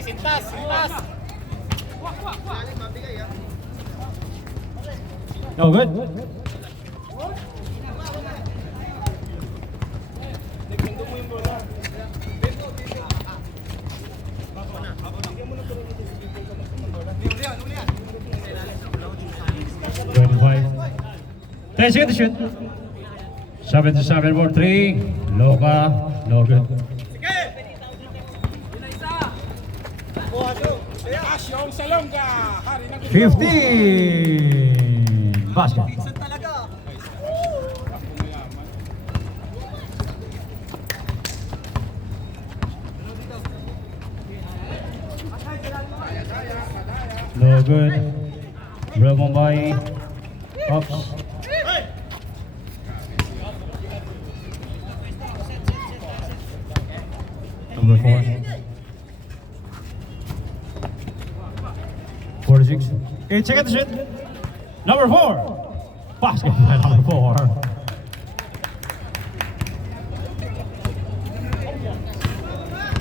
Sintas, sintas. No good. Ten seconds to shoot. 7-7 for 3. Loka, no good. 15 basket. No good. Real Mumbai. Ups. Number 4. 46. 8 seconds to shoot. Number 4. Basket by number 4.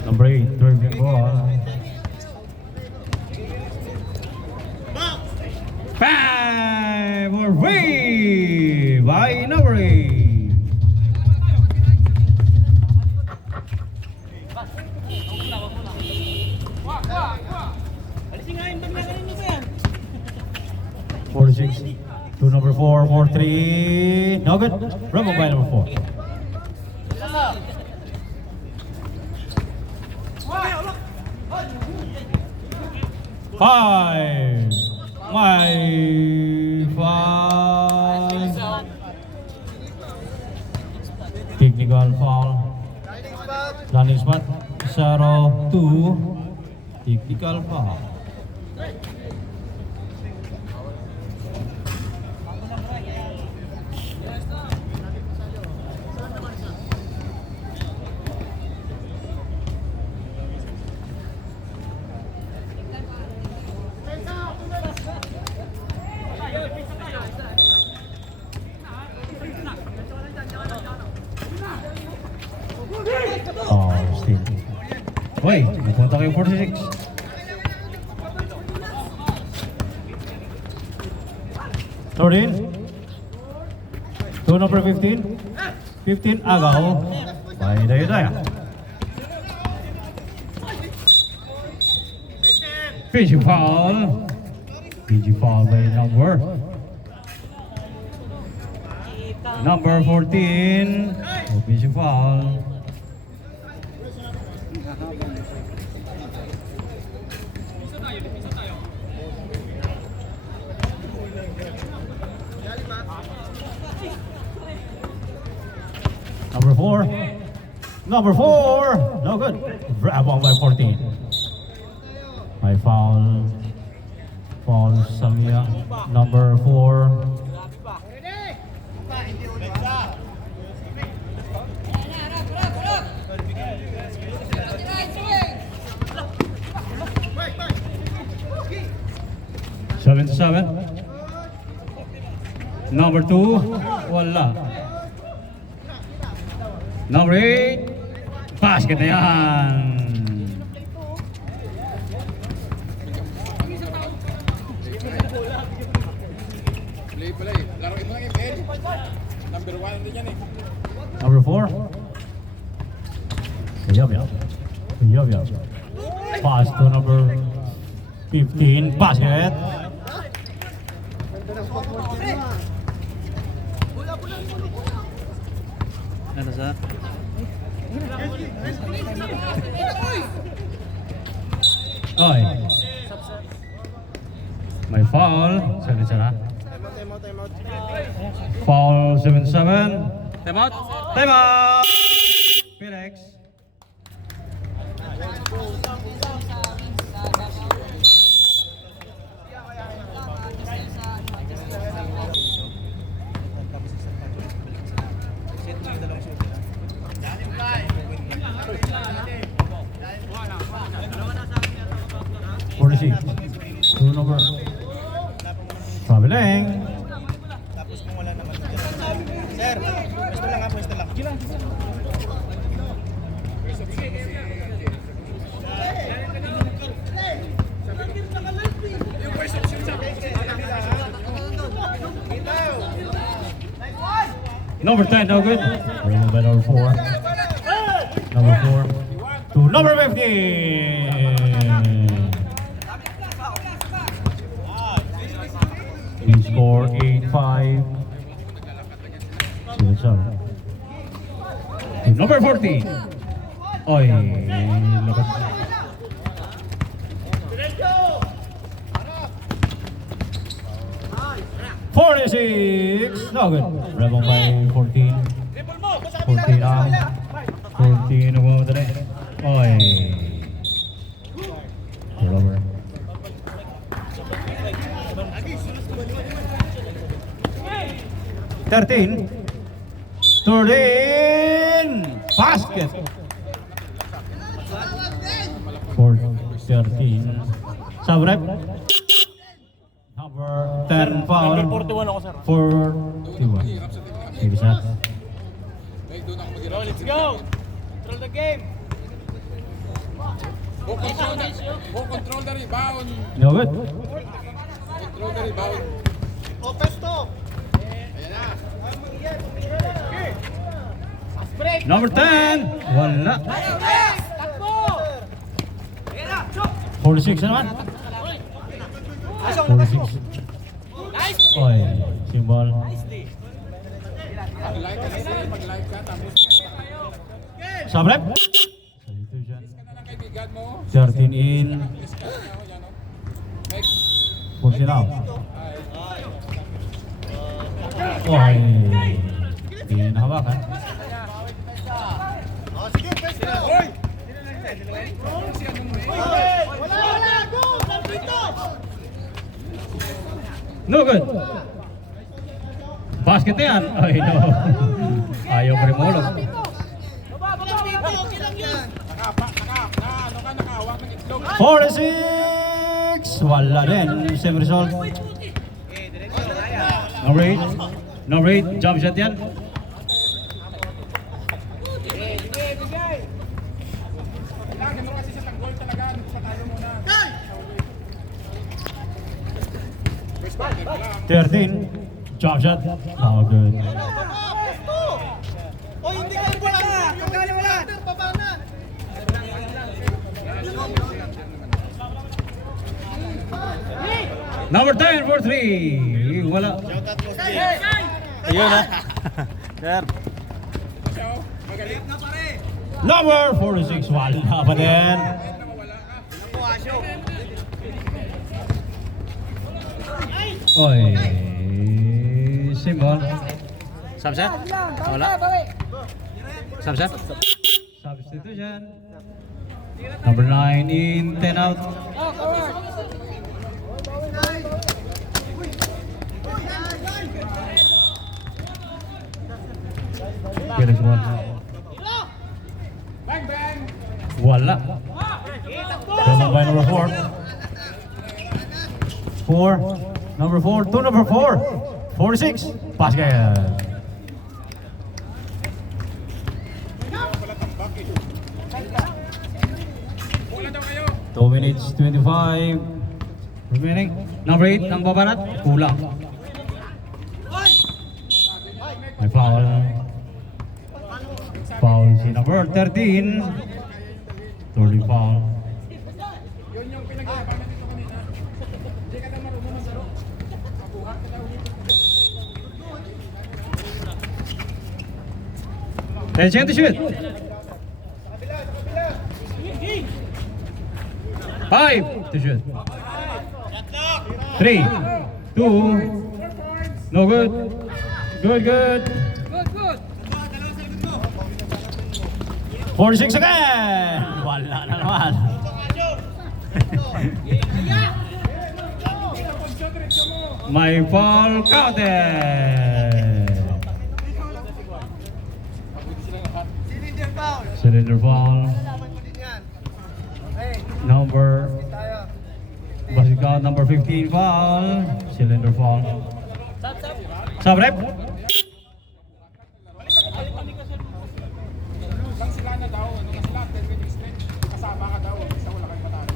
Number 8. Dribbling ball. 5 for 3 by number 8. To number 4, 4-3. No good. Rebel by number 4. Five. My 5. Technical foul. Running spot. 0-2. Technical foul. Oh, still. Wait, napunta kayo 46. Torin. To number 15. 15 agaw. By Daya. Fishing foul. PG foul by number 14. Fishing foul. Number 4. Number 4. No good. Grab on by 14. My foul. Foul Samia. Number 4. Seven to 7. Number 2. Wala. Number 8. Basket na yan. Number 1 din yan eh. Number 4. Yab. Pass to number 15. Basket. Ano sa? Oy. May foul. Sabi sana. Foul 7-7. Time out. Time out. Felix. To number. Traveling. Tapos kung wala naman. Sir, Number 10, no good. Bring him by number 4. Number 4 to number 15. We score 8-5. Yes, sir. To number 14. Oy, look at 46. No good. Rebel by 14. 14 ang. 14 ang mga tali. Oy. Turnover. Thirteen. Basket. For 13. Sabrep. Number 10 foul. Number 41 ako, sir. 41. Maybe shot. Let's go! Control the game! Who control the rebound. No good. Control the rebound. Number 10. Wala. 46 naman. 46. Oy, simbol. Mag-like ka kasi, mag-like ka, tapos Sabrep. ka na ng kaibigan mo. 13 in. Please ka na, yan o. Make 14 out. Oy. Hindi nahawakan. No good. Basket na yan. Ay, no. Ayaw pa rin mulog. nakahawak ng itlog. 46. Wala din. Same result. Number 8. Number 8. Jump shot yan. Kailangan mo kasi sa tanggol talaga, sa talo muna. 13. Jump shot. Oh, good. Number 10 for 3. Wala. Ayun ha. Sir. Number 46. Wala pa din. Oy. Simbol. Subset? Wala. Subset? Substitution. Number 9 in, 10 out. Felix one. Bang, bang! Wala. Coming by number 4. 4. Number 4. To number 4. 46. Basket. Wala daw kayo. 2 minutes 25 remaining. Number 8 ng babarat. Kulang. May foul. Foul si number 13. 30 foul. Yun yung pinag-iabangan dito kanina. Hindi ka daw marunong maglaro. Mabuhat ka daw. 10 seconds to shoot. 5 to shoot. 3, 2, no good. Good, good. 46 again. Wala na naman. May foul counted. Cylinder foul. Number basket count number 15 foul. Cylinder foul. Sabrep. Lang sila na daw. Ano na sila? 10 minutes straight. Kasama ka daw. Isa wala kayo patalo.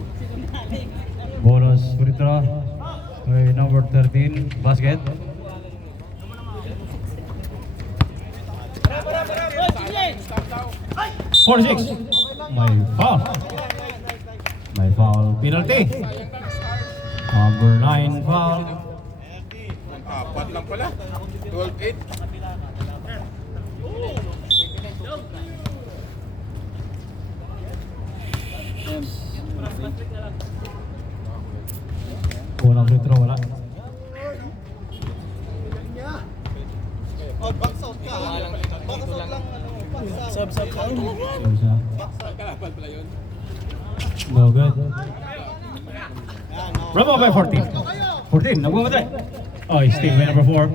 Bonus free throw. Okay, number 13 basket. Stop daw. 46. May foul. May foul penalty. Number 9 foul. Apat lang pala. 12-8. Kulang free throw, wala. Sub. Kalaban pala yun. No good. Rebound by 14. 14, nagmamatay. Oh, still by number 4.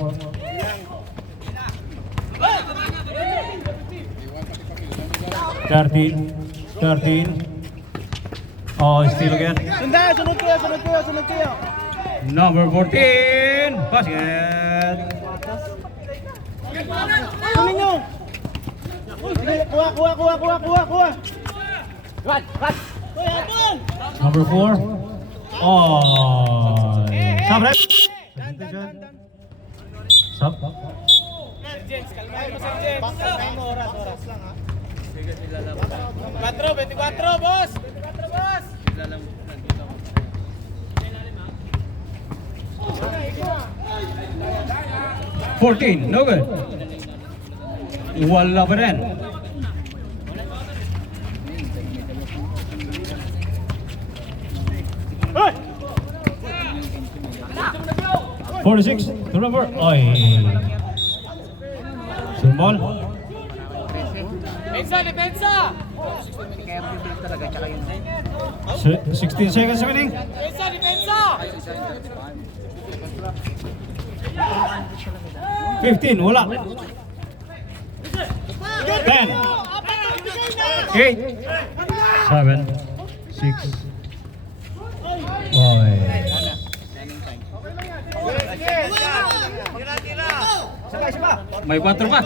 Thirteen. Oh, still again. Sunod kayo. Number 14. Basket. Kunin nyo. Kuha. Number 4. Oh. Sub, right? Sub. James, kalmahin mo Sir James. Oras lang ha. 24, boss! 24, boss! 14, no good. Wala pa rin. Hey! 46, turnover. Oy. Sumbol. Depensa! 16 seconds remaining. Depensa! 15, wala. 10. 8. 7. 6. Oy. May 4 pa.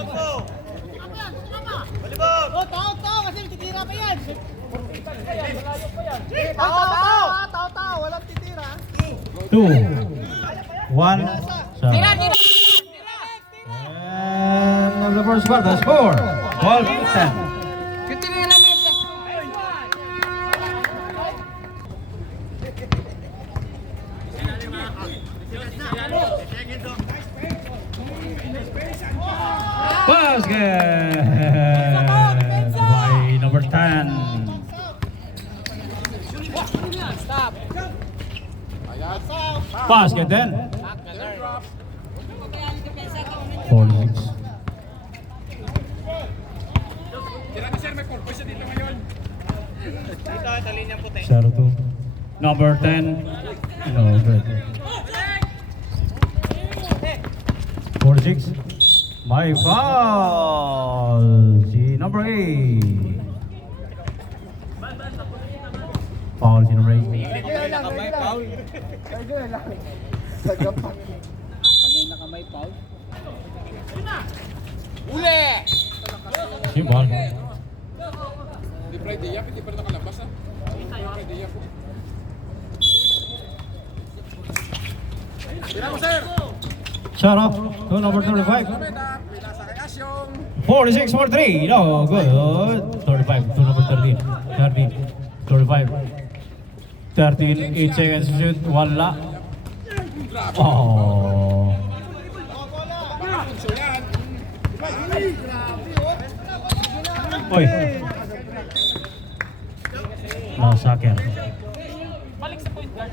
Oh, tao, kasi titira pa yan. Tao, walang titira. 2. 1. Tira. And the first quarter score 12-10. Titira namin. Basket by number 10. Stop. Basket then. 46. Tira na sir, may purpose siya dito ngayon. Ito linyang puti. 0-2. Number 10. No good. 46. My foul. Si number 8. Foul si number 8. Nakamay, Paul. Uli! Simbol. Di Friday yan, hindi pa rin nakalabas ha. Friday yan po. Tira mo sir! Shut up to number 35. Pinasa kay Asyong. 46 for 3. No good. 35 to number 13. 13. 35. 13. 8 seconds to shoot. Wala. Oh. So yan. Oy. No soccer. Balik sa point guard.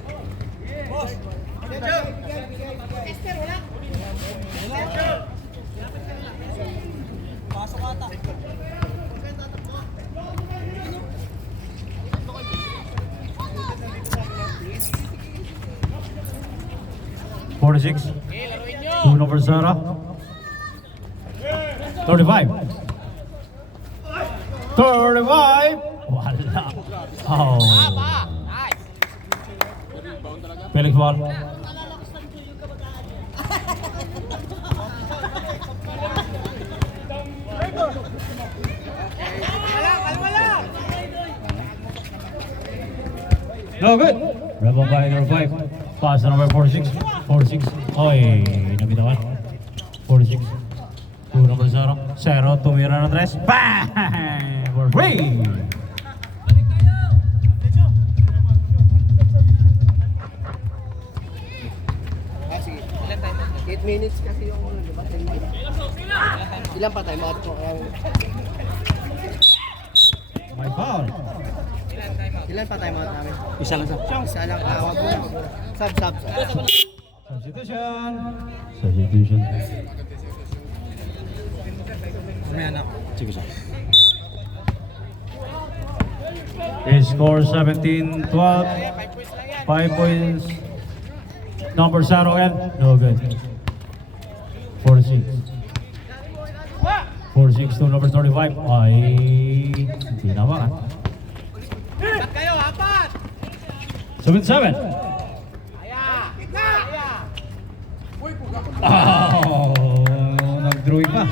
Pasok ata. Two number Sarah. 35. 35. Wala. Oh. Nice. Felix ball. No good. Rebel by number 5. Pass to number 46. 46. Oy, nabitawan. 46. 2 number 0. 0, tumira ng 3. Bang! For free! Ah, sige. 8 minutes kasi yung ano, di ba? 10 minutes. Ilan pa time out ko? My foul. Ilan pa time out namin? Isa lang sa. Isa lang. Wag mo na. Sub. Substitution. Substitution. May anak. Sige sa. Score 17-12. 5 points. Number 0 and no good. 4-6. 4-6 to number 35. Ay, hindi naman. Apat kayo, apat! 7-7. Oh, nag-drawing pa.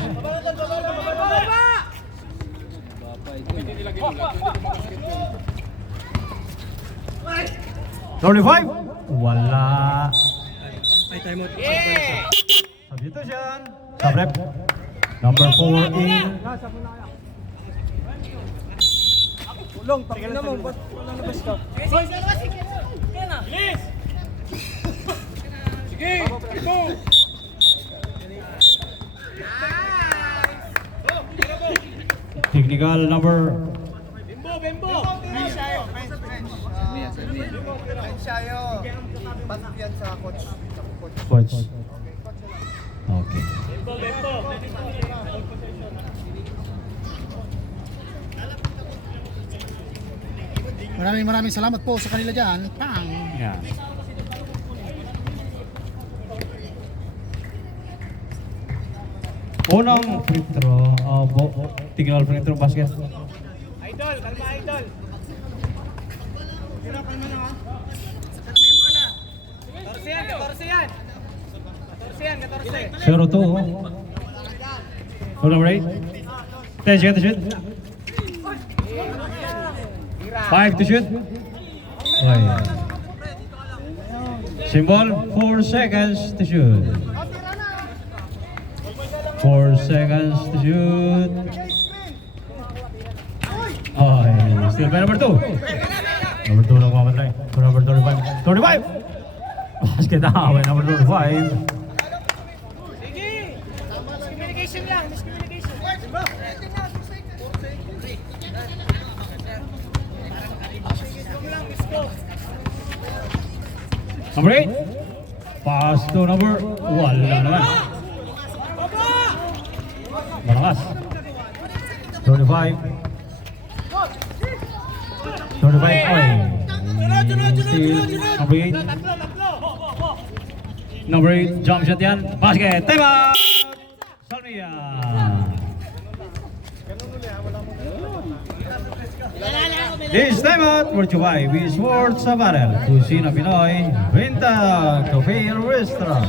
Hindi nila ginula. Pwede makasakit yun. 35. Wala. Ay, time out. Yeah! Substitution. Subrep. Number 4 in. Ulong, pakita naman. Ba't wala na basta? Sige! Ito! Technical number. Ensayo. Pasok yan sa coach. Coach. Okay. Maraming salamat po sa kanila dyan. Pang! Yeah. Unang free throw. Technical free throw basket. Idol, kalma idol. Torsiyan. 0-2. Full number 8. 10 seconds to shoot. 5 to shoot. Okay. Symbol, 4 seconds to shoot. 4 seconds to shoot. Okay, still by number 2. Number 2 lang mamatay. To number 35. 35! Basket away, number 35. Miscommunication lang, miscommunication. Number 8. Pass to number. Wala naman. Malakas. 35. 35. Oy. Still. Number 8. Number 8. Jump shot yan. Basket. Time out! Salmia. This time out, brought to you by We Sports Apparel, Kusina Pinoy, Venta, Cafe and Restaurant,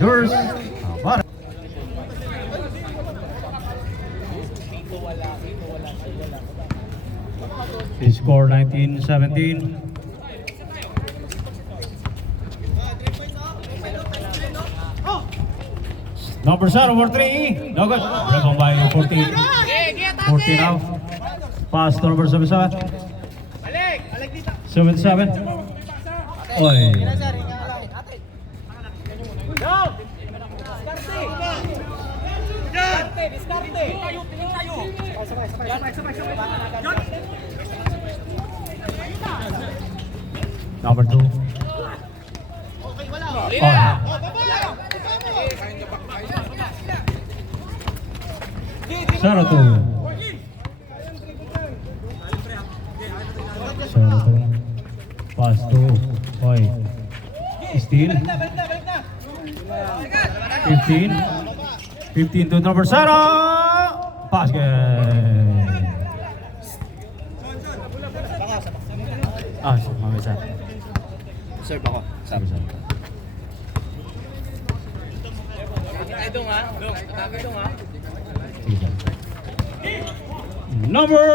Yours, Apparel. Score 19-17. Number 0, number 3, no good. Rebound by 14. 14 now. Pass to number 77. 77. Oy. Number 2. Zero two. Pass to. Oy. Steal. 15. 15 to number 0. Basket. Ah, mamisa. Serve ako. Sabi. Number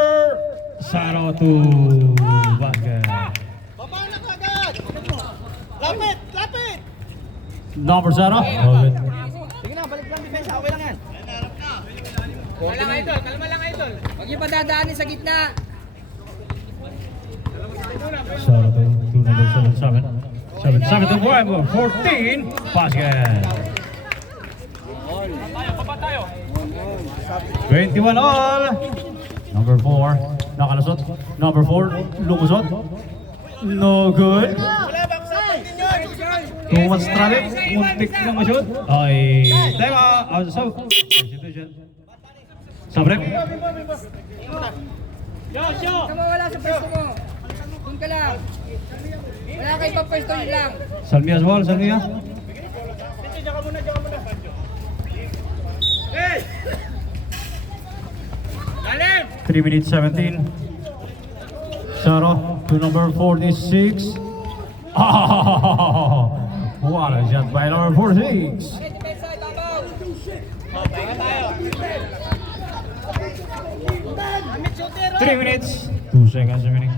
02 basket. Baba na kagad! Lapit! Lapit! Number 0. Sige na, balik lang defense. Okay lang yan. Kalma lang idol, kalma lang idol. Huwag niyo padadaanin sa gitna. Sara to 2 number 7. 7 to 14. Basket. 21 all. Number 4. Nakalusot. Number 4. Lumusot. No good. Too much traffic. Muntik na ma-shoot. Ay, time out. So, substitution. Sabrek. Huwag ka mawala sa pwesto mo. Doon ka lang. Wala kayo pa pwesto, yun lang. Salmia as well. Salmia. Hey! Lalim! 3 minutes 17. Saro to number 46. Oh, what a shot by number 46. Okay, depensa, itabaw. Pahinga tayo. 3 minutes. 2 seconds remaining.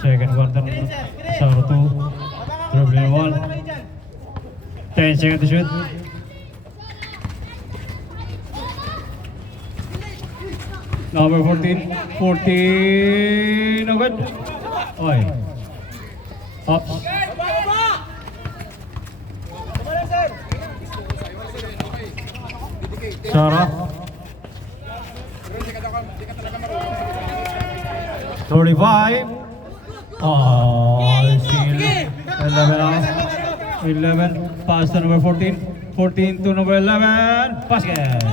Second quarter. Saro 2. Dribbling 1. 10 seconds to shoot. Number 14. 14. No good. Oy. Ups. Sara. 35. Oh, still 11 off. 11. Pass to number 14. 14 to number 11. Basket.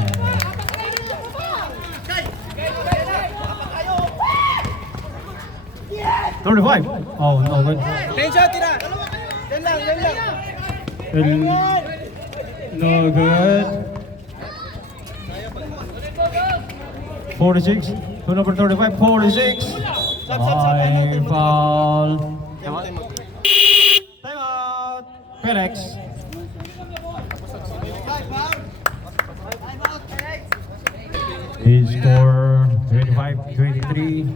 $35. Oh, no good. Tension, tira! Yan lang, yan lang. No good. 46. To number 35. 46. Ay, foul. Time out. Felix. He score 25-23.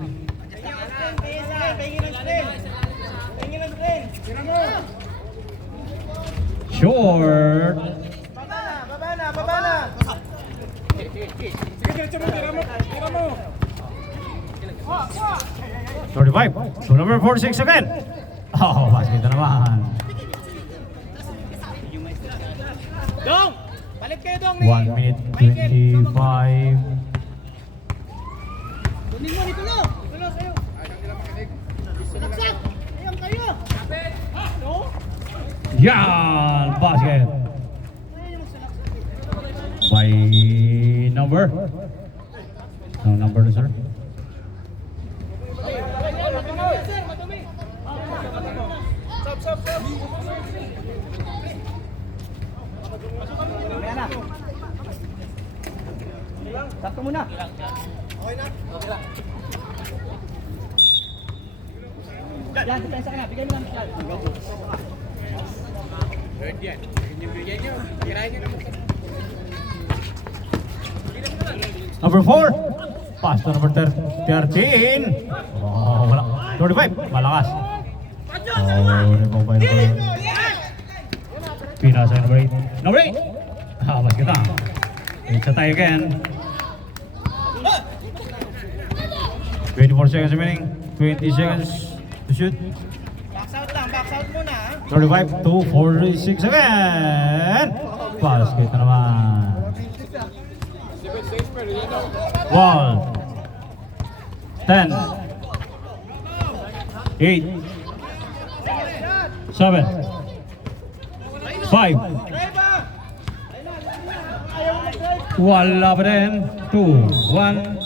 Short. Baba na! Sige, diretso mo, tira mo. Tira mo. 35. So number 46 again. Oh, basket na naman. Dong! Balik kayo dong! 1 minute 25. Tunin mo, Nicolo! Nicolo, sa'yo! Salaksak! Ayan kayo! No? Yan, basket. By number. No number na sir. Stop! Sakto muna. Okay na? Okay lang. Yan, depensa ka na. Bigay mo lang. Third yan. Yung bigyan nyo. Tirahin nyo naman. Number 4. Pass to number 13. Oh, wala. 35. Malakas. Oh, rebound by number. Pinasa yung number 8. Number 8. Ah, basket na. Isa tayo again. 24 seconds remaining. 20 seconds to shoot. Box out muna. 35 to 46 again. Basket na naman. Ball. 10. 8. 7. 5. Wala pa rin. 2, 1.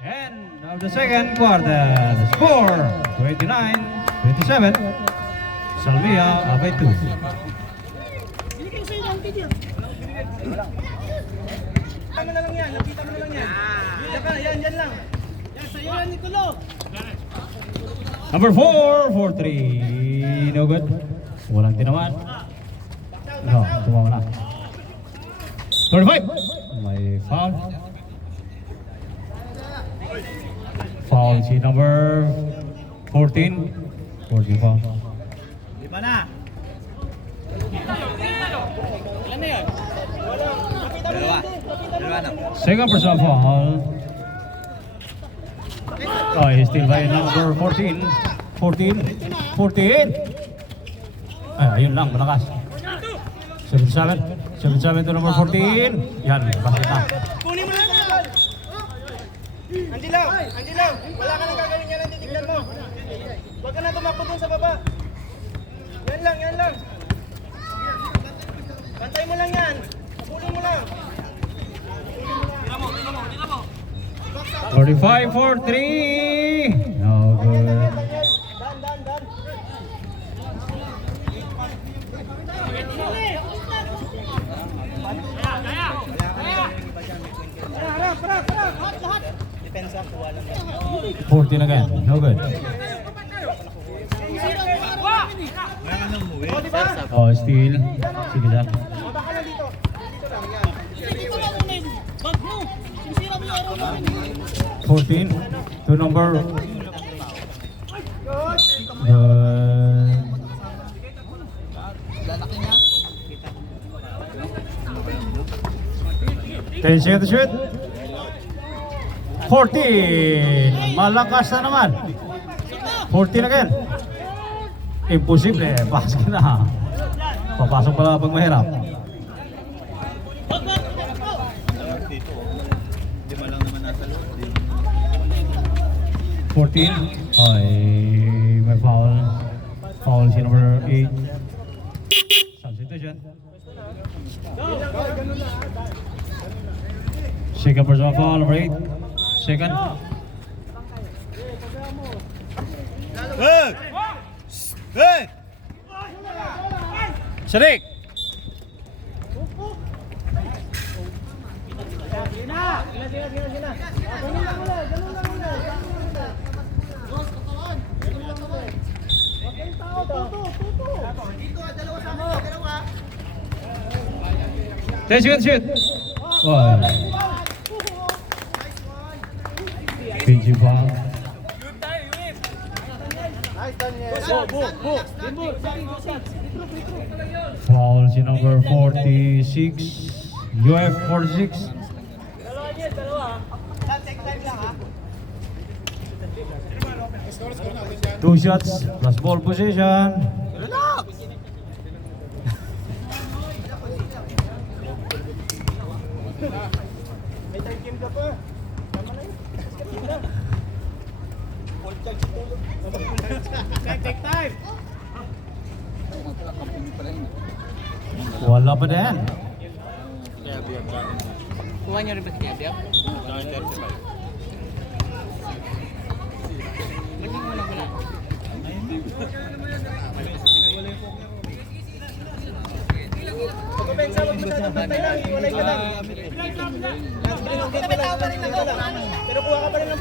End of the second quarter. The score, 29-27. Salmia by 2. Ano na lang yan? Nakita mo na lang yan. Yan lang. Yan, sa'yo yan, Nicolo. Number 4 for 3. No good. Walang tinaman. No, tumawa na. 35. May foul. Foul si number 14. 14 foul. Lima na. Ilan na yan? Dalawa. Second personal foul. Oh, he's still by number 14. 14. 14. Ay, ayun lang, malakas. 77. 77 to number 14. Yan, basket na. Kunin mo lang sa ball. Andilaw, Andilaw, wala ka nang gagaling yan, titignan mo. Huwag ka na tumakbo dun sa baba. Yan lang, yan lang. Pantay mo lang yan. Pulin mo lang. 45 for 3. No good. Dan, dan, dan. Harap, harap, harap. Depensa, kuha lang. 14 again. No good. O, di ba? Oh, still. Sige lang. O, baka lang dito. Dito lang, yan. 14 to number. Ten seconds to shoot. 14. Malakas na naman. 14 again. Imposible. Basket na. Papasok pala pag mahirap. Fourteen. Ay, may foul. Foul si number 8. Substitution. Second personal foul, number 8. Second. Hey! Hey! Sharik. Ten seconds shoot. Wow. PG foul. Foul si number 46. UF 46. Two shots plus ball position. May time game ka pa. Tama na yun. Take time. Wala pa din. Kuha niyo rin ba si Kebab? Pagkapensa, wag masyadong bantay lang. Iwalay ka lang. Pero kuha ka pa rin ng bola.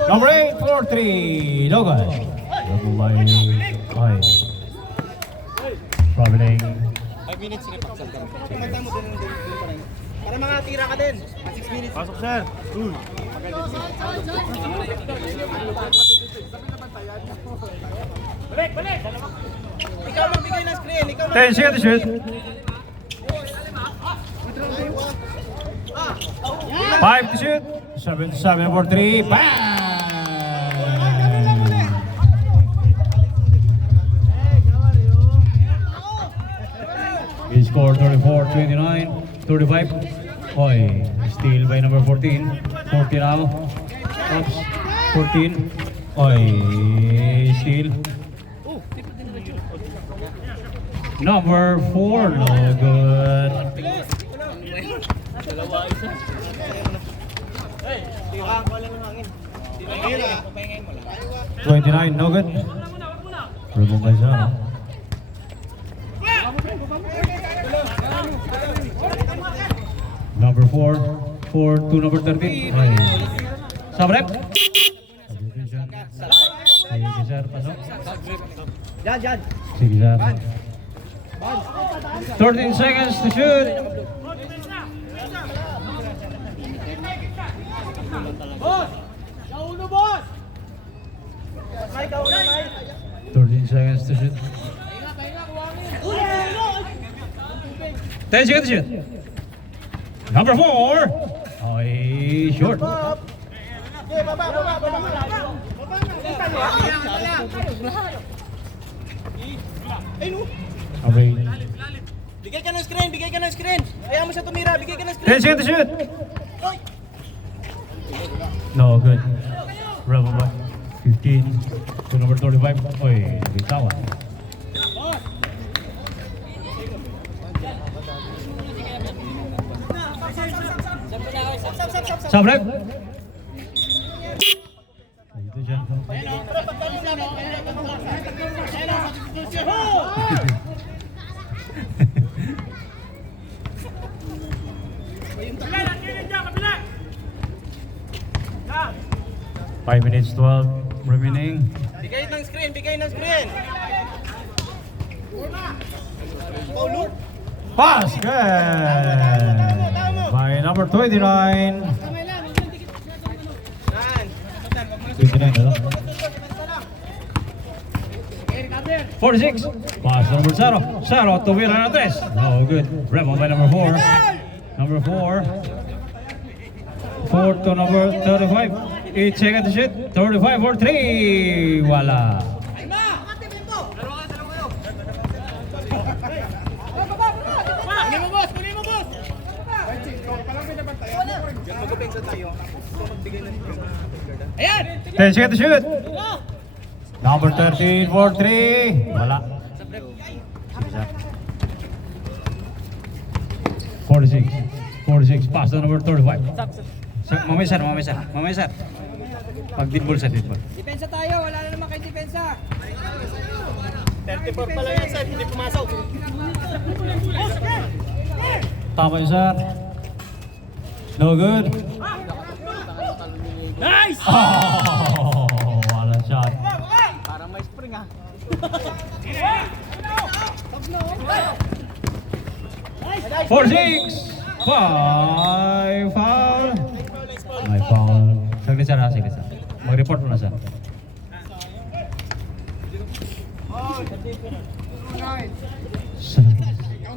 Number 8 for 3. No good. By traveling. 5 minutes na paksal ka. Pagkanta mo din pa rin. Para makatira ka din. 6 minutes. Pasok, sir. Balik, balik. Ikaw magbigay ng screen. Ikaw 10 seconds to shoot. 5 to shoot. 7 for 3. Bang! He scored 34, 29, 35. Oy, steal by number 14. 14 now. Oops. 14. Oy, steal. Number 4, no good. Kuha lang ng hangin. 29, no good. Rubong guys na. Number 4, 4 to number 13. Ay. Sabrep. Sige sir, pasok. Yan, yan. Sige sir. 13 seconds to shoot. Boss! Kauno, boss! May kauno, may. 13 seconds to shoot. 10 seconds to shoot. Number 4. Ay, short. Okay, baba. Ay, no. Okay. Bigay ka ng screen. Ayaw mo siya tumira, bigay ka ng screen. 10 seconds to shoot. No, good. Rebel by 15 to number 35. Oy, bitawan. Sabrek. Ito siya. Five minutes, 12 remaining. Bigay ng screen. Paulo. Pass! Good! By number 29. 29, ano? 46. Pass to number Saro. Saro, tumira na tres. No, good. Rebound by number 4. Number 4. 4 to number 35. 8 seconds to shoot. 35 for 3. Wala. Kunin mo, boss. Palang pinabantayan. Magkupensa tayo. Magbigay ng screen. Ayan! 10 seconds to shoot. Number 13 for 3. Wala. 46. Pass to number 35. Mamaya sir. Pag dinball sa dinball. Depensa tayo, wala na naman kayo depensa. 34 pala yan, sir. Hindi pumasok. Tama yun, sir. No good. Nice! Oh, wala shot. Parang may spring, ah. 46. 5 foul. May foul. Saglit sir ha, saglit sir. Mag-report mo na sir.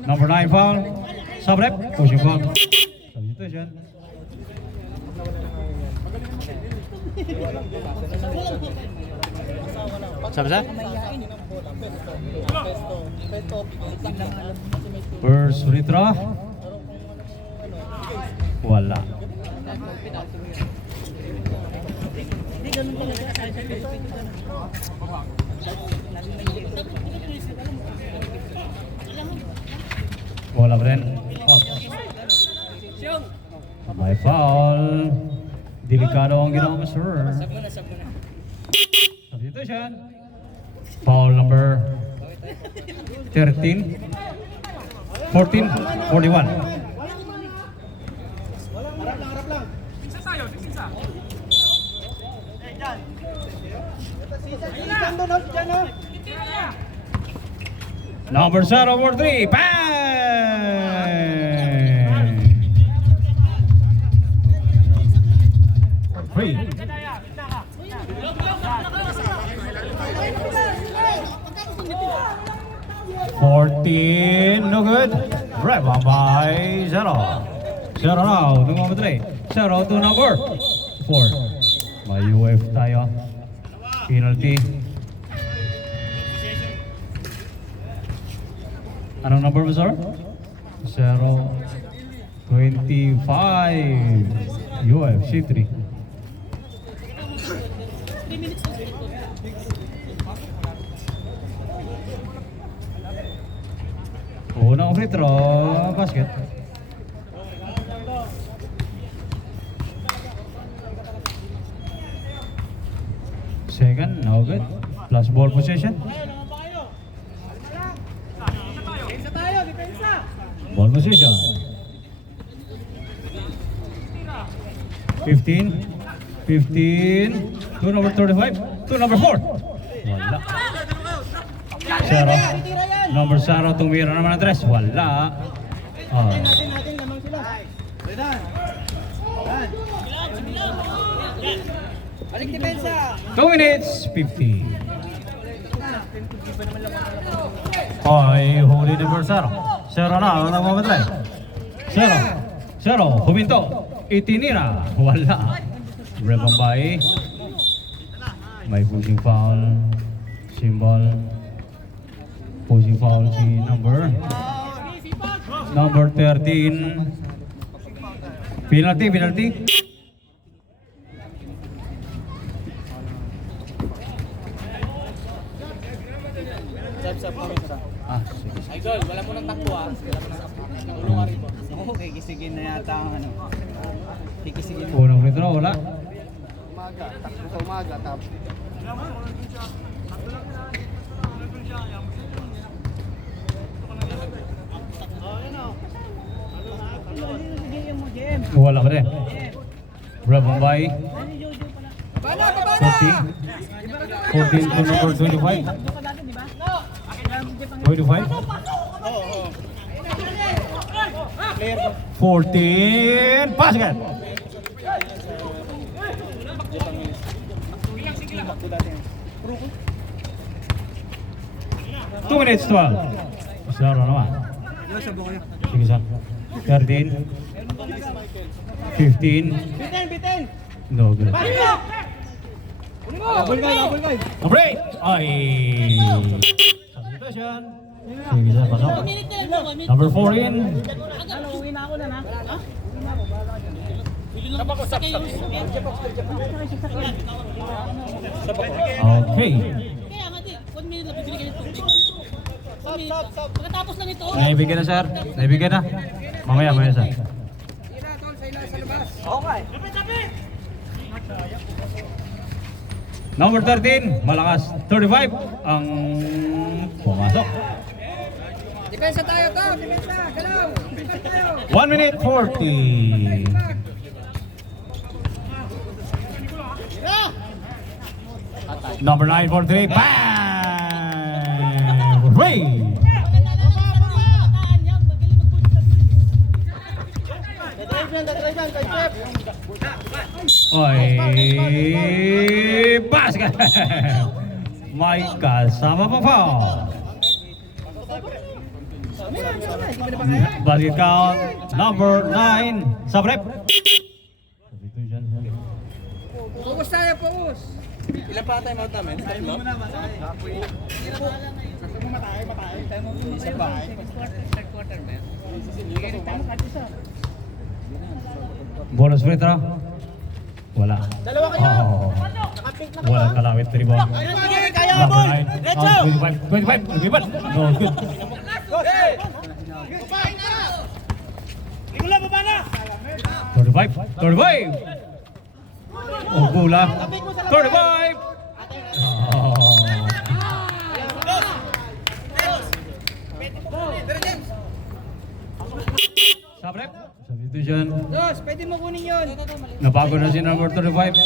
Number 9 foul. Sabrep. Pushing foul. Substitution. Sabi sir? First free throw. Wala. Wala pa rin. Oh. May foul. Delikado ang ginawa mo, sir. Substitution. Foul number 13. 14. 41. Harap lang. Diyan doon, oh. Diyan, oh. Number 0 for 3. Bang! 3. 14, no good. Rebound by 0. 0 now to number 3. 0 to number 4. May UF tayo. Penalty. Anong number mo, sir? 0, 25. UFC 3. Unang free throw, basket. Second, no good. Plus ball possession. Ball position. 15. 15. To number 35. To number 4. Wala. 0. Number 0. Tumira naman ang 3. Wala. Oh. Natin, lamang sila. Balik depensa! 2 minutes, 50. Ay, huli number 0. 0 na, ang nagmamadali. 0. Huminto. itinira. Wala. Rebambay. May pushing foul. Symbol. Pushing foul si number 13. Penalty. Sige. Idol, wala mo nang takbo ah. Wala mo nang takbo. Tulong ka rin po. Oo, kikisigin na yata ang ano. Kikisigin mo. Unang free throw, wala. Umaga, takbo sa umaga, tapos. Wala ka rin. Rebambay. Bala, bala! 14 to number 25. 25. 14. Pass again. Two minutes 12. Saro naman. Sige sir. 13. 15. No good. Number 8. Ay. Substitution. Sige sir, pasok. Number 14. Okay. Kaya nga di, 1 minute lang bibili ka ng tubig. 1 minute. Pagkatapos lang ito. Naibigyan na sir. Naibigyan na. Mamaya sir. Tira, tol, sa ila, sa labas. Number 13, malakas. 35 ang pumasok. Depensa tayo, tol. Depensa. Galaw. Depensa tayo. 1 minute 40. Number 9 for 3. Bang! Ray! Oy! Basket! May kasama pa foul. Basket count number 9 sa rep. Focus tayo, focus. Ilan pa tayo out namin? Tatlo? Bonus free throw? Wala. Dalawa kayo! Oh. Walang kalawit rebound. Sige, kaya mo! Number 9. Retso! 25. Rebound. No good. Nikola, baba na! 35. Oh, gula. 35. Oh. Sabrep. Substitution. Dos, pwede mo kunin yun. Nabago na si number 35.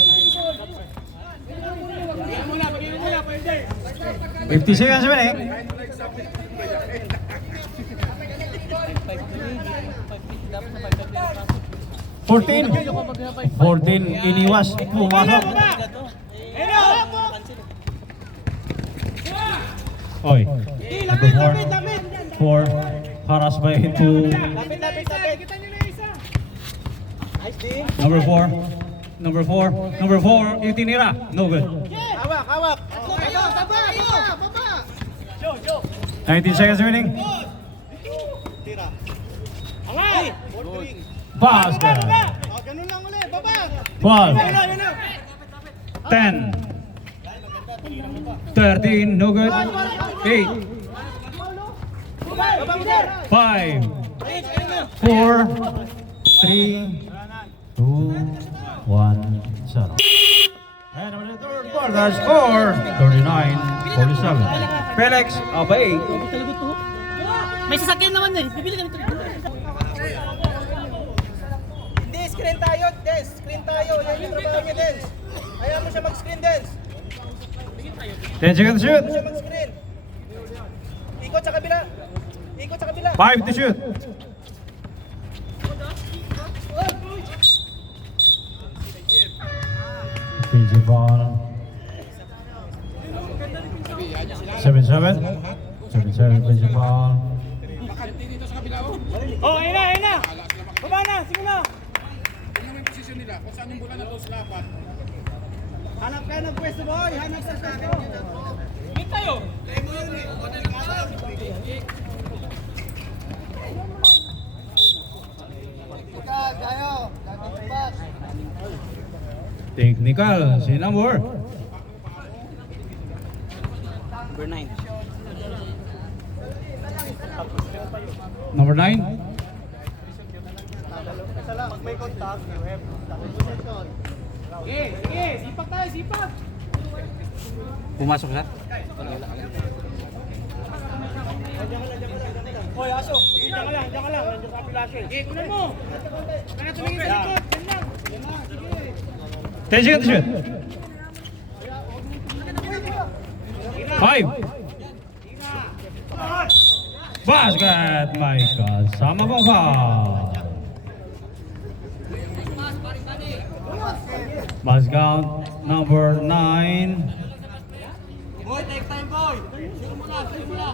50 seconds minute. Fourteen iniwas, pumasok. Oy, number 4 haras by into Lapit! Nice D! number 4 itinira, no good. Hawak! Baba! 19 seconds remaining. Tira! Angay! Basket. Ganun lang ulit, baba! 12, Yun na! 10, 13, no good. 8, Baba mo sir! 5, 4, 3, 2, 1, 0. And on the third quarter, score 39-47. Felix Abay. May sasakyan naman eh. Bibili ka ng tubig. Hindi, screen tayo, Des! Screen tayo! Yan yung trabaho niya, Des! Hayaan mo siya mag-screen, Des! 10 seconds to shoot. Siya mag-screen! Ikot sa kabila! 5 to shoot. PG ball. 7-7. 7-7 PG ball. Bakante dito sa kabila, oh. Oh, ayun na! Baba na! Sige na! nila. Kung saan yung bola na doon silapan. Hanap ka ng pwesto, boy. Hanap ka sa akin. Hit tayo. Ikaw, tayo. Dapat Technical, si number. Number 9. Number 9. Pag may contact, you have possession. Sige, sige, sipak tayo, sipak. Pumasok na. Hoy, aso. Diyan ka lang. Nandiyan sa pilasyo. Sige, kunan mo. Kaya tumingin sa likod. Yan lang. Yan lang, sige. 10 seconds to shoot. 5. Basket, my kasama kong foul. Bas count number 9. Boy, take time, boy. Shoot mo na.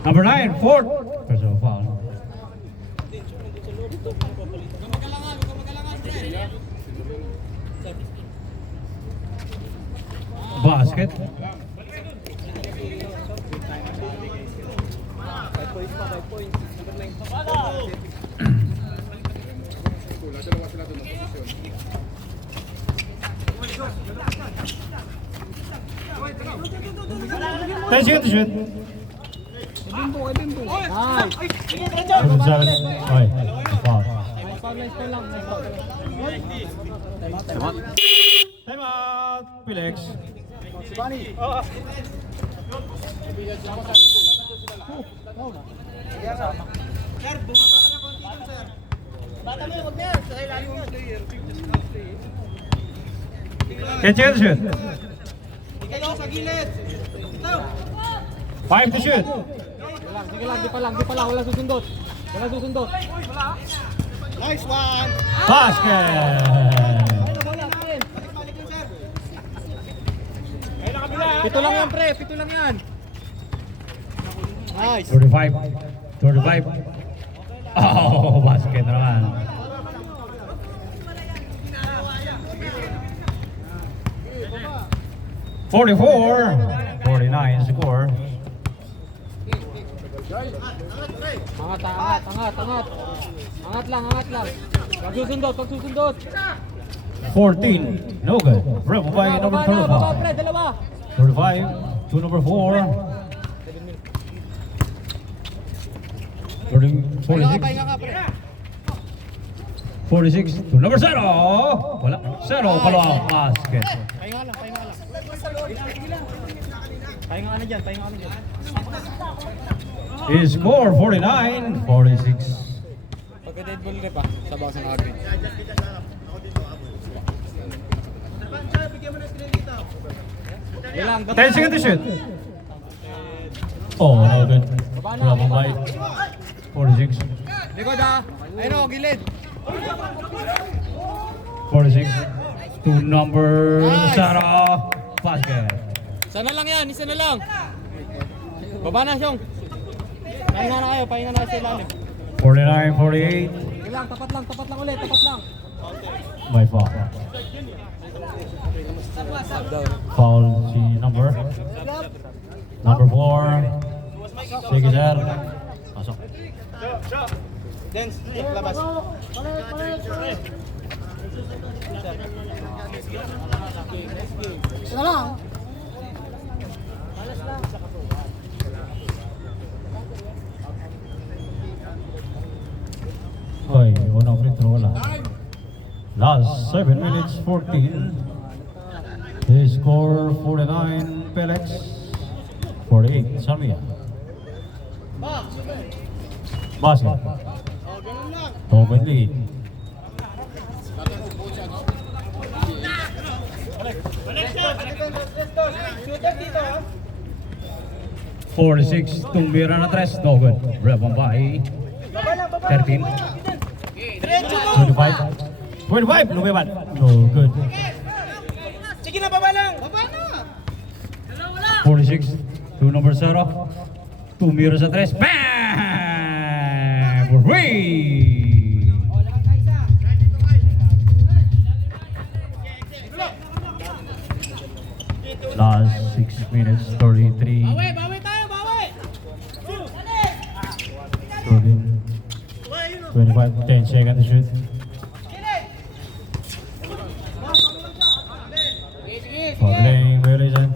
Number 9, fourth. Personal foul. Basket. Wala, dalawa sila doon ng posisyon. 10 seconds to shoot. Okay, foul. Time out. Pilex. Sir, bumaba ka na konti dun, sir. Bata mo, huwag na. Sa ilalim mo. 10 seconds to shoot. Ikaw sa gilid. Ito. 5 to shoot. Sige lang, di pa lang, wala susundot. Wala susundot. Nice one. Basket. Balik yun, sir. Pito lang yan, pre, pito lang yan. Nice. 35. 35. Oh, basket na naman. $44-49 score. Angat. Angat lang. Pagsusundot. 14. No good. Rebel by number Baba, 35. pre, dalawa. 35 to number 4. 46. pre. 46 to number 0. Wala. 0. Kalawang basket. Pahinga lang. Pahinga ka na dyan. His score 49-46. Pagka dead ball ka pa, sabaw sa nakagin. Ilang, 10 seconds to shoot. Oh, no good. Rebel by 46. likod ha. Ayun o, gilid. 46 to number 0. Basket. Isa na lang yan, isa na lang. Baba na, Syong. Pahinga na sa ilalim. 49-48. Ilang, tapat lang ulit, By foul. Foul si number 4. Sige sir. Pasok. Dance. Labas. Isa lang. Oy, unang free throw wala. Last 7 minutes 14. They score 49 Pelex, 48 Samia. Basket. Open lead. Shooter dito, ha? 46 tumira na 3. No good. Rebel by 13. 25. 25. Lumibat. No good. Sige na, baba lang. 46 to number 0. Tumira sa 3. Bang! For free! Last 6 minutes, 33. Bawi tayo, bawi! 25, 10 seconds to shoot. Fouling violation.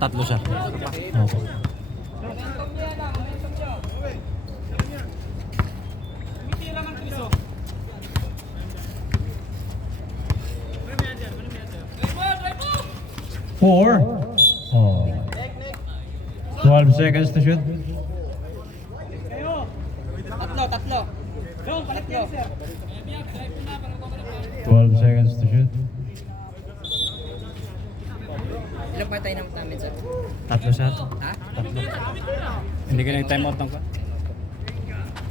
Tatlo siya. Opo. Four. Oh. 12 seconds to shoot. Tatlo. Yung, palit yan, sir. 12 seconds to shoot. Ilan pa tayo namin, sir? Tatlo siya. Ha? Hindi ka nag-time out ng ka.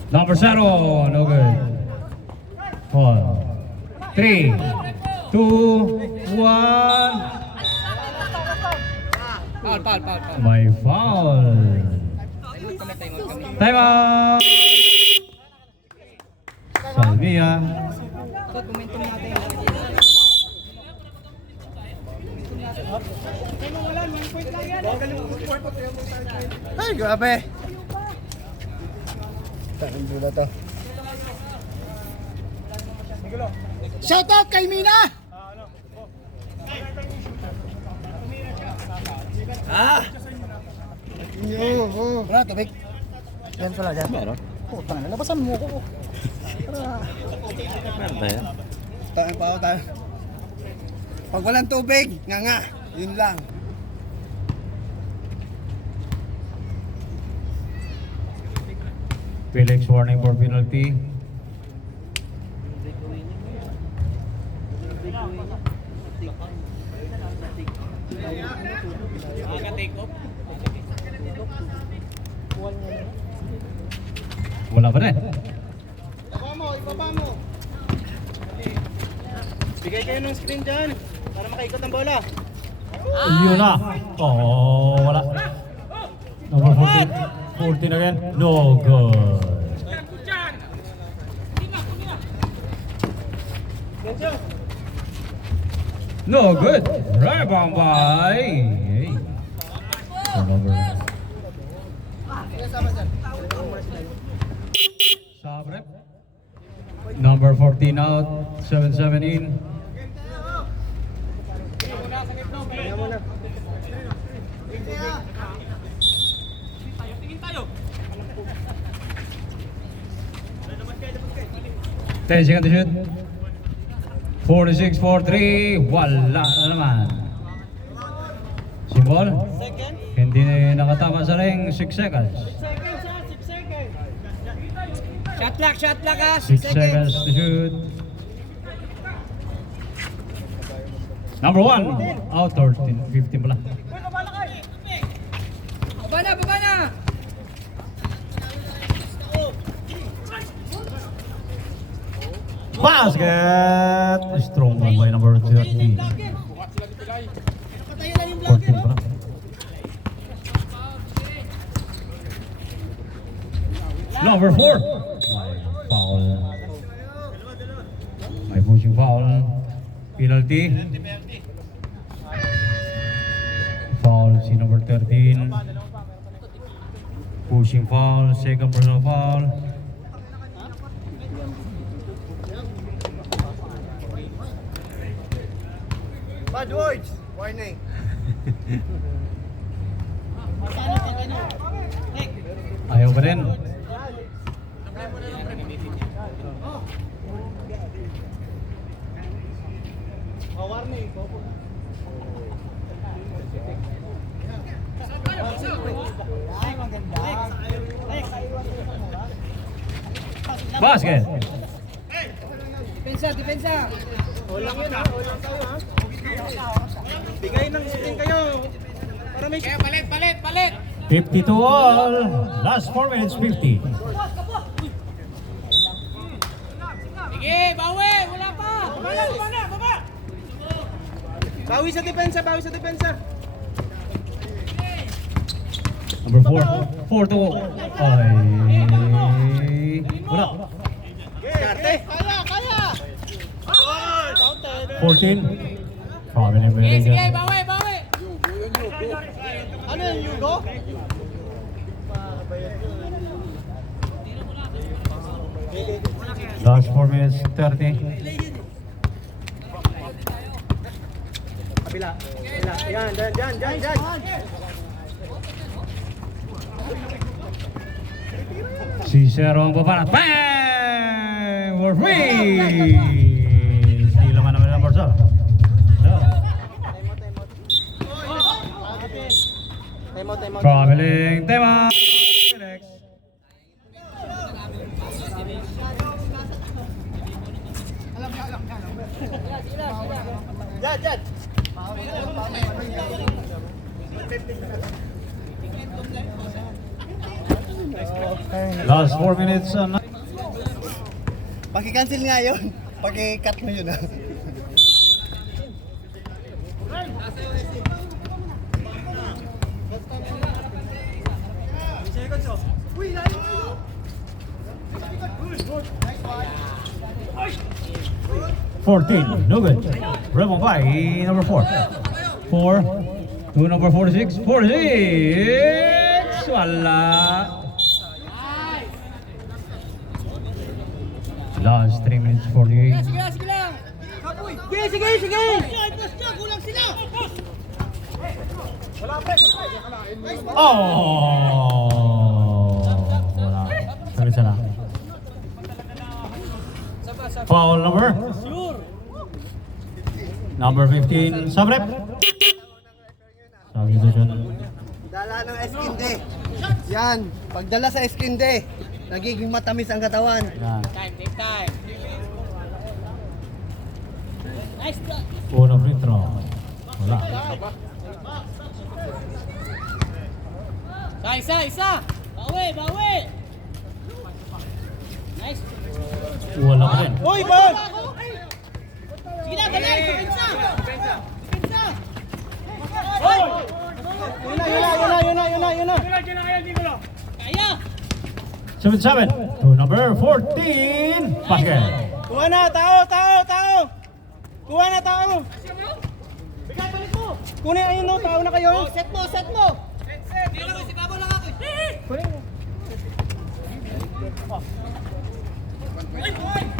Number 0, no good. 4, 3, 2, 1. Foul. May foul. Time out kami. Time out! Salvia. Tot, momentum natin. Ay, grabe. Takin na to. Shoutout kay Mina! Wala, tubig. Yan pala dyan. Meron. Putang na, labasan mo ko. Meron ba yan? Tayo pa ako tayo. Pag walang tubig, nga. Yun lang. Felix warning for penalty. Wala pa rin. Ibaba mo. Bigay kayo ng screen dyan para makaikot ang bola. Yun na. Oh, wala. Number 14 again. No good. No good. Rebound by. Hey. Turnover. Sabre. Number 14 out. 7-7 in. Ten seconds to shoot. 46, 4-3. Wala na naman. Simbol. Hindi nakatama sa ring. 6 seconds. Shot clock ha. 6 seconds to shoot. Number 1. Out 13, 15 pala. Baba na. Basket! Strong one by number 30. 14 pala. Number 4. May foul. May pushing foul. Penalty. Foul si number 13. Pushing foul. Second personal foul. Bad words. Warning. Ayaw pa rin. Warning. Basket. Depensa. Ulang yun ha. Ulang tayo ha. Bigay ng screen kayo. Para may... Palit! 52 all. Last 4 minutes 50. Sige, bawi! Wala pa! Baba! Bawi sa depensa. Number 4. 4 to. Ay. Wala. 14. Traveling very Sige, good. bawi, bawi. Ano yung Yugo? Last 4 minutes 30. Kabila. Yan, dyan. Si Zero ang babanat. Bang! We're free! Steal naman naman ang Barca. No. Time out. Traveling tema. Next. Dyan. Last 4 minutes. Paki-cancel nga yun. Paki-cut mo yun ah. $14, no good. Rebel by number 4. 4 to number 46. 46! Wala. Last 3 minutes 48. Sige lang. Sige. Kulang sila. Oh! Wala. Sabi sana. Foul number? Number 15, Sabrep. Substitution. Dala ng Eskinde. Yan. Pagdala sa Eskinde, nagiging matamis ang katawan. Yan. Take time. Nice block. Unang free throw. Wala. Isa. Bawi. Nice. Wala pa rin. Uy, ball! Sige na, dali. Pensa. Yun na. Kaya. 7-7 to number 14. Basket. Kuha na, tao! Kuha na, tao! Bigay, balik mo! Kunin, ayun no, tao na kayo! Set mo. Si Babo lang ako. Kunin mo.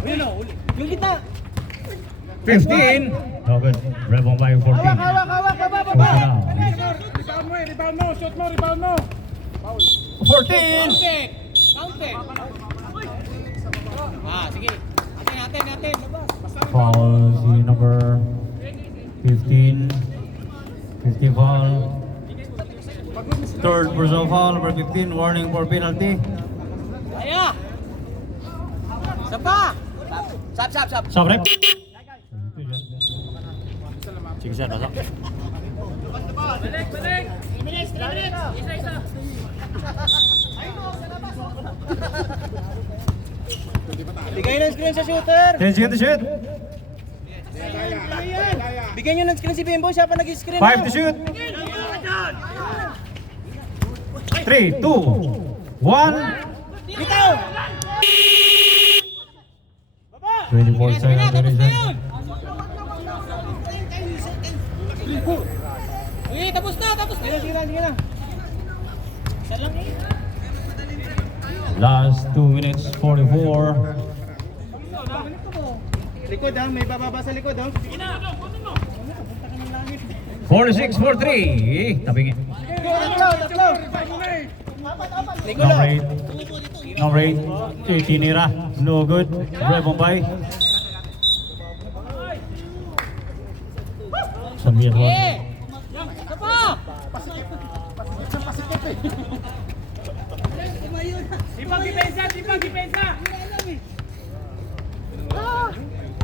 Ayun o, yung kita! 15. No good. Rebel by 14. Hawak, baba! Rebound mo, shoot mo, rebound mo. 14. Counter. Sige. Natin. Foul si number 15. 15 foul. Third personal foul, number 15. Warning for penalty. Kaya. Sapa. Sap. Sabrep. Sige sir, pasok. Balik. 3 minutes. Isa. Bigay ng screen sa shooter! 10 seconds to shoot. Bigyan nyo ng screen si Bimbo, siya pa nag-screen 5 to shoot. 3, 2, 1. Bitaw! 24 seconds to reset. Tapos na. Sige na. Isa lang eh. Last 2 minutes 44. Likod ha, may bababa sa likod ha. 46-43. Tabingin. Tatlo! Number 8. Number 8. Tinira. No good. Rebombay. Samir Juan. Sapa. Tipang depensa!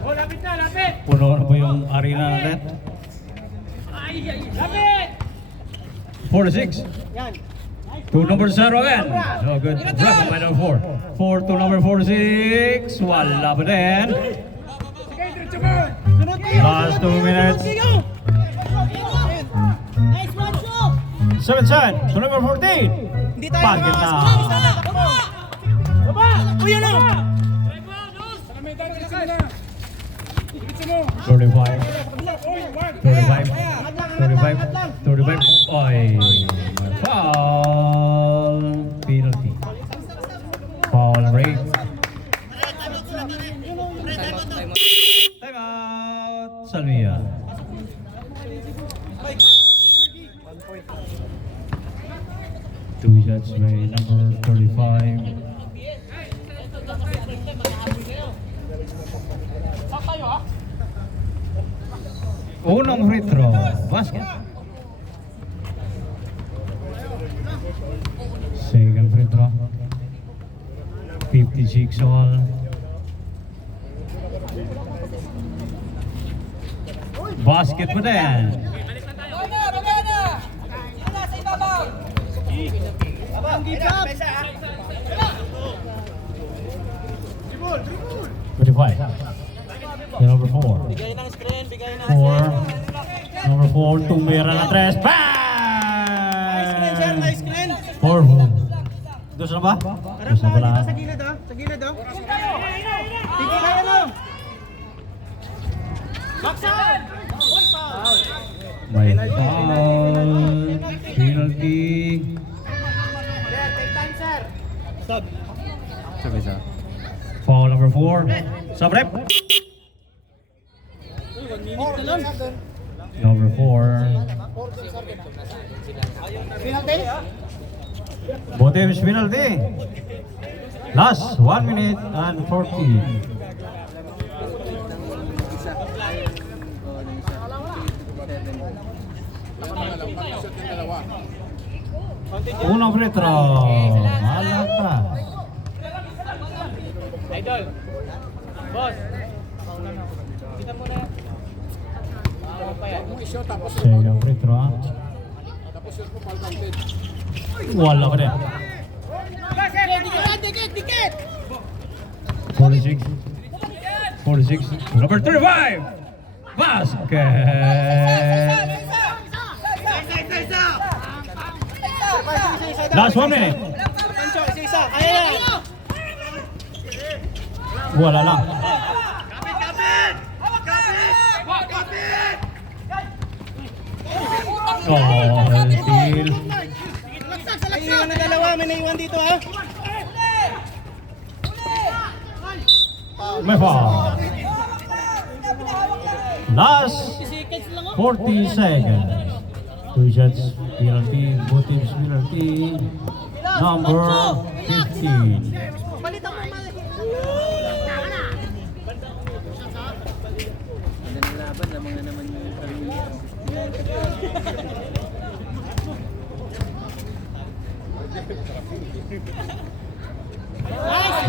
Oh, lapit! Puno na po yung arena na net. Lapit! 46. Yan. To number 0 again. No good. Rebound by number 4. 4 to number 46. Wala pa din. Sunod kayo! Last 2 minutes. Nice one, show. 7-7 to number 14. Hindi tayo Bakit na? Baba! Uy, ano? 35. shots by number 35. Unang free throw, basket. Second free throw. 56 all. Basket pa din. Abang, give up! 25. Number 4. Bigay ng screen, bigay ng 4. Number 4, tumira na tres. Nice screen, sir, Bang! nice screen! 4. Dos na ba? Harap Dos na na, pala. dito sa gilid ah, sa gilid ah. Tigil kayo no! May foul. Penalty. Sir, take time, sir! Stop! Foul number 4. Sabrep. Number 4. Penalty? Botems penalty. Last 1 minute and 40. Pag-shot yung dalawa. Unang free throw. Malakas. Idol. Boss. Kita mo na yan. Mag-shot tapos Second free throw. shot mo foul counted. Wala pa din. Dikit! 46. 46. Number 35. Basket. Last 1 minute. Pancho, isa-isa, kaya yan! Wala lang. Oh, steal. May iwan na dalawa, may naiwan dito ha! May foul. Last 40 seconds. 2 shots penalty. Both teams penalty. Number 15.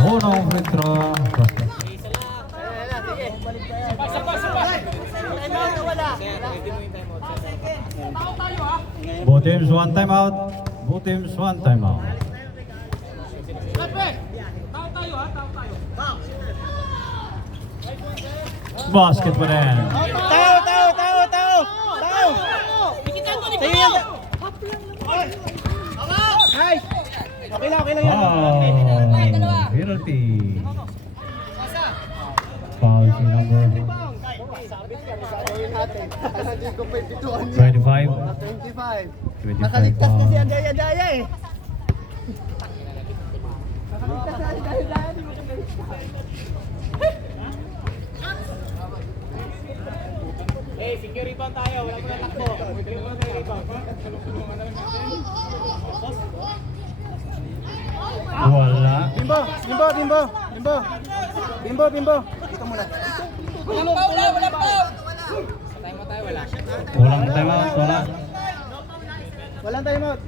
Unang free throw. Basket. Both teams one timeout. Both teams one timeout. Basket pa rin. Tao! Sa'yo yan! Nice! Okay lang yan. Foul. Penalty. Foul si number 25. 25 Nakaligtas na si foul. Andaya-Daya eh. Eh, secure rebound tayo. Wala mo na takbo. Secure mo na rebound. Wala. Bimbo! Dito muna. Walang timeout. Wala. Walang timeout.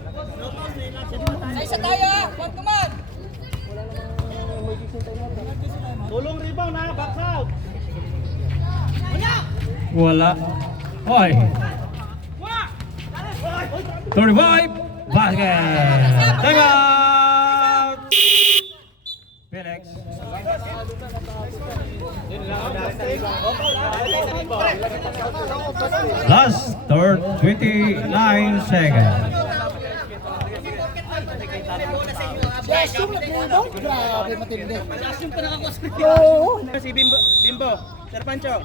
Isa tayo! Huwag naman! Tulong rebound ha, box out! Wala. Oy. 35. Basket. Timeout. Felix. Last third 29 seconds. Dasyo na rebound. Grabe matindi. Si Bimbo. Sir Pancho.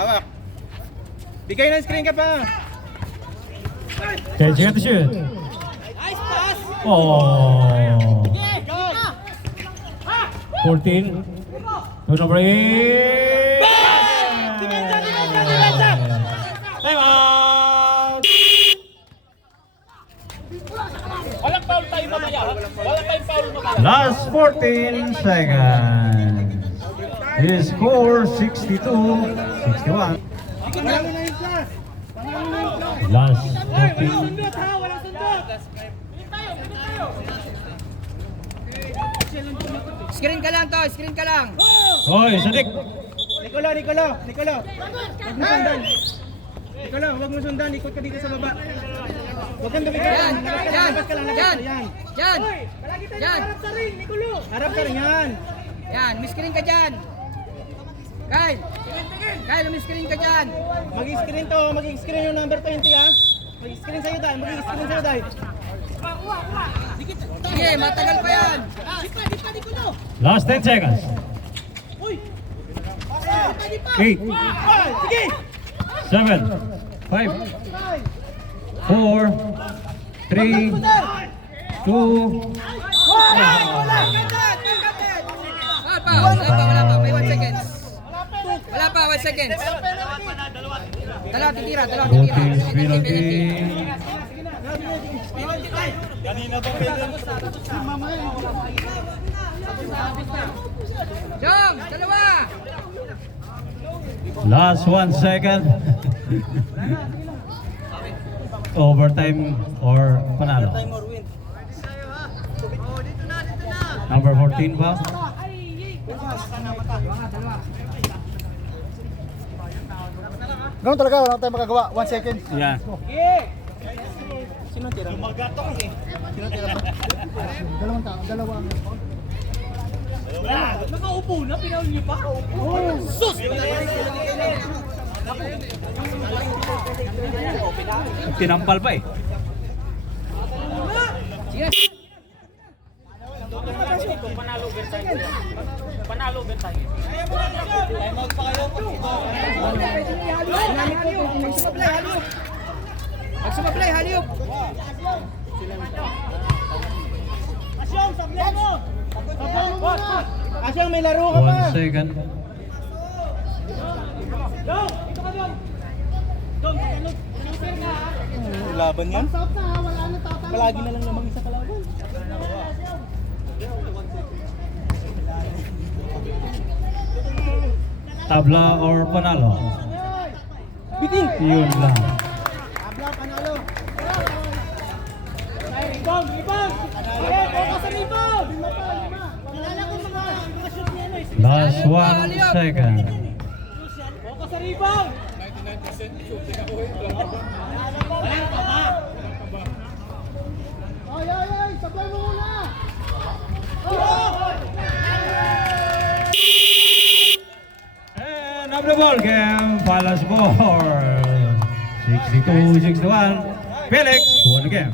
Hawak. Bigay ng screen ka pa. Okay, check the shoot. Nice pass! Oh. 14. To number 8. Time out. Walang foul tayo Last 14 seconds. His score 62-61. Last 14. Screen ka lang to, screen ka lang. Hoy, Sadik. Nicolo. Huwag mo sundan. Nicolo, huwag mo sundan. Ikot ka dito sa baba. Huwag kang dumikit. Yan. Labas ka lang. Yan. Harap ka rin yan. Yan, miskrin ka dyan. Kyle, miskrin ka dyan. Mag-screen to. Mag-screen yung number 20 ha. Mag-screen sa'yo dahil. Mag-screen sa'yo dahil. Sige, matagal pa yan. Last 10 seconds. 8, Sige! 7, 5, 4, 3, 2, Wala pa. May 1 seconds. Wala pa, 1 seconds. Dalawa titira. Routines penalty. Jong, dalawa. Last 1 second. Overtime or panalo. Number 14 ba? Ganun talaga, wala tayong magagawa. 1 second. Yeah. Dalawang tao, dalawang. Nakaupo na, pinauwi pa. Sus! Tinampal pa eh. Sige. Magsumablay, haliyok. Asyang may laro ka pa. 1 second. Laban yan? Palagi na lang namang isa kalaban. Tabla or panalo? Biting! Yun lang. Last 1 second. Sablay mo muna! And of the ball game, final score 62-61. Felix won the game.